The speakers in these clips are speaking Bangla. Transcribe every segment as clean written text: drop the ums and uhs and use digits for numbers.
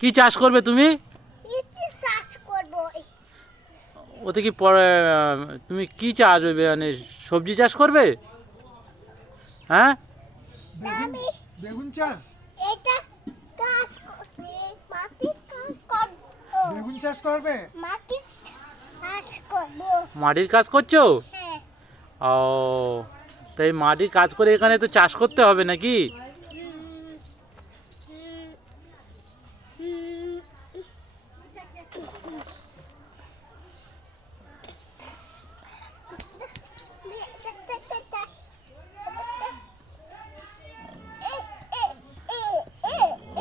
কি চাষ করবে তুমি? চাষ করব। ওতে কি পরে তুমি কি চাষ হবে, মানে সবজি চাষ করবে? হ্যাঁ, বেগুন আমি বেগুন চাষ। এটা চাষ করবে, মাটির কাজ করব। বেগুন চাষ করবে। মাটির চাষ করব। মাটির কাজ করছো? হ্যাঁ। ও, তাই মাটির কাজ করে এখানে তো চাষ করতে হবে নাকি?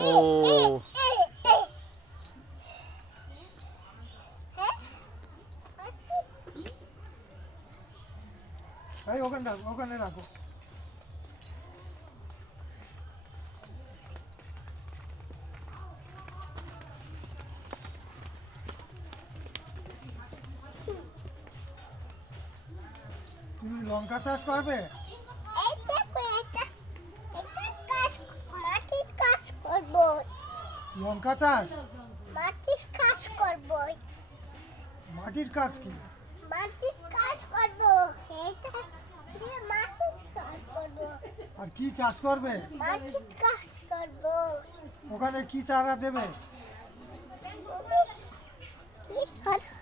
ও, এই ওখানে রাখো, ওখানে রাখো। তুমি লঙ্কা চাষ করবে। মাটির কাজ করব। লঙ্কা চাষ। মাটির কাজ করব। মাটির কাজ কি? মাটির কাজ করব। এটা মাটির কাজ করব। আর কি চাষ করবে? মাটির কাজ করব। ওখানে কি চারা দেবে? কি করব?